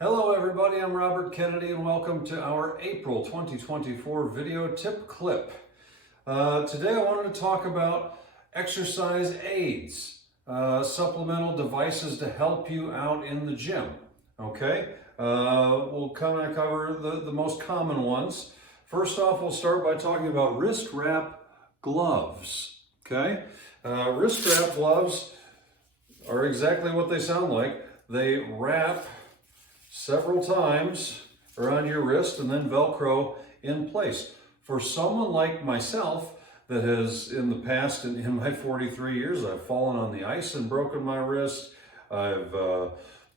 Hello everybody, I'm Robert Kennedy and welcome to our April 2024 video tip clip. Today I wanted to talk about exercise aids, supplemental devices to help you out in the gym. Okay, we'll kind of cover the most common ones. First off, we'll start by talking about wrist wrap gloves. Okay, wrist wrap gloves are exactly what they sound like. They wrap several times around your wrist and then Velcro in place. For someone like myself that has in the past, in my 43 years, I've fallen on the ice and broken my wrist. I've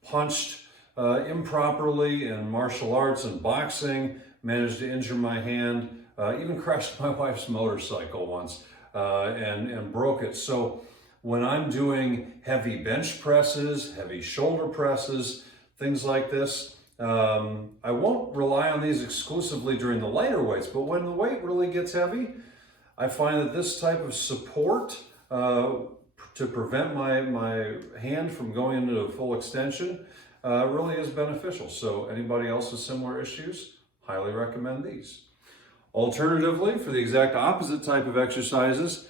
punched improperly in martial arts and boxing, managed to injure my hand, even crashed my wife's motorcycle once and broke it. So when I'm doing heavy bench presses, heavy shoulder presses, things like this, I won't rely on these exclusively during the lighter weights, but when the weight really gets heavy, I find that this type of support to prevent my hand from going into a full extension really is beneficial. So anybody else with similar issues, highly recommend these. Alternatively, for the exact opposite type of exercises,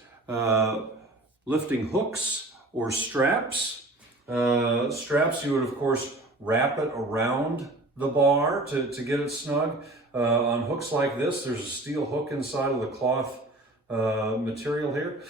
lifting hooks or straps. Straps you would of course wrap it around the bar to get it snug. On hooks like this, there's a steel hook inside of the cloth material here.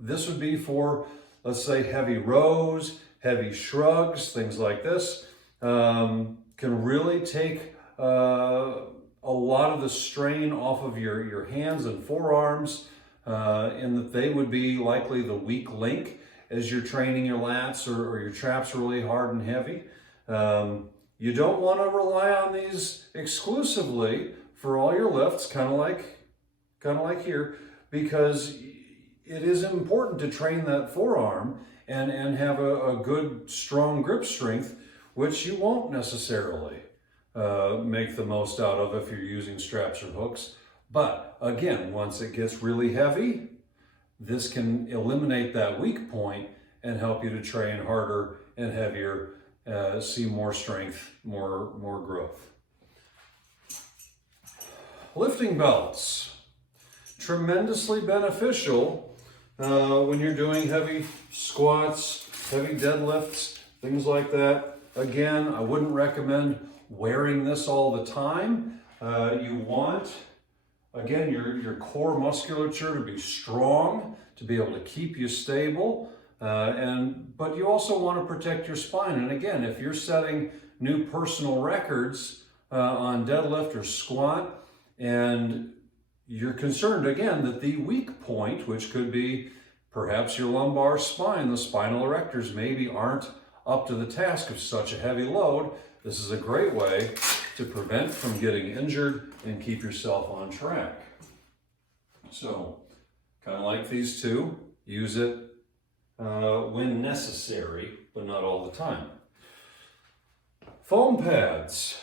This would be for, let's say, heavy rows, heavy shrugs, things like this. Can really take a lot of the strain off of your hands and forearms, in that they would be likely the weak link as you're training your lats or your traps really hard and heavy. You don't want to rely on these exclusively for all your lifts, kind of like here, because it is important to train that forearm and have a good strong grip strength, which you won't necessarily make the most out of if you're using straps or hooks. But again, once it gets really heavy, this can eliminate that weak point and help you to train harder and heavier, see more strength, more growth. Lifting belts, tremendously beneficial when you're doing heavy squats, heavy deadlifts, things like that. Again, I wouldn't recommend wearing this all the time. You want, again, your core musculature to be strong, to be able to keep you stable, but you also want to protect your spine. And again, if you're setting new personal records on deadlift or squat, and you're concerned, again, that the weak point, which could be perhaps your lumbar spine, the spinal erectors maybe aren't up to the task of such a heavy load, this is a great way to prevent from getting injured and keep yourself on track. So, kind of like these two, use it when necessary, but not all the time. Foam pads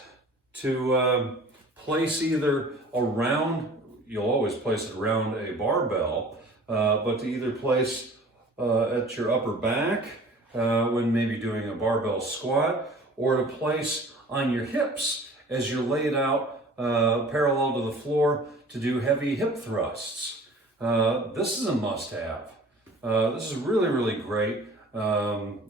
to place either around, you'll always place it around a barbell, but to either place at your upper back when maybe doing a barbell squat, or to place on your hips as you're laid out parallel to the floor to do heavy hip thrusts. This is a must-have. This is really, really great,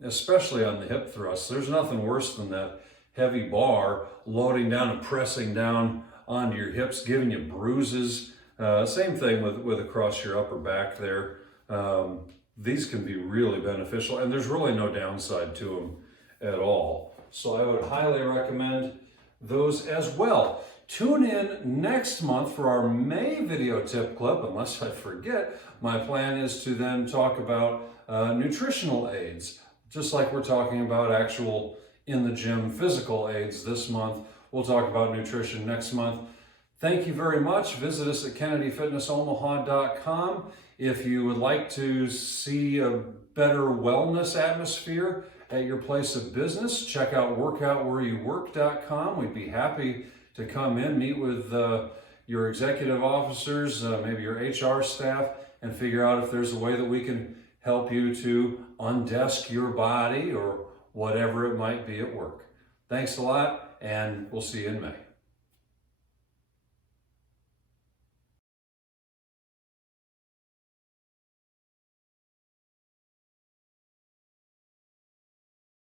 especially on the hip thrusts. There's nothing worse than that heavy bar loading down and pressing down onto your hips, giving you bruises. Same thing with across your upper back there. These can be really beneficial, and there's really no downside to them at all. So I would highly recommend those as well. Tune in next month for our May video tip clip, unless I forget. My plan is to then talk about nutritional aids, just like we're talking about actual in the gym physical aids this month. We'll talk about nutrition next month. Thank you very much. Visit us at KennedyFitnessOmaha.com. If you would like to see a better wellness atmosphere at your place of business, check out WorkoutWhereYouWork.com. We'd be happy to come in, meet with your executive officers, maybe your HR staff, and figure out if there's a way that we can help you to undesk your body or whatever it might be at work. Thanks a lot, and we'll see you in May.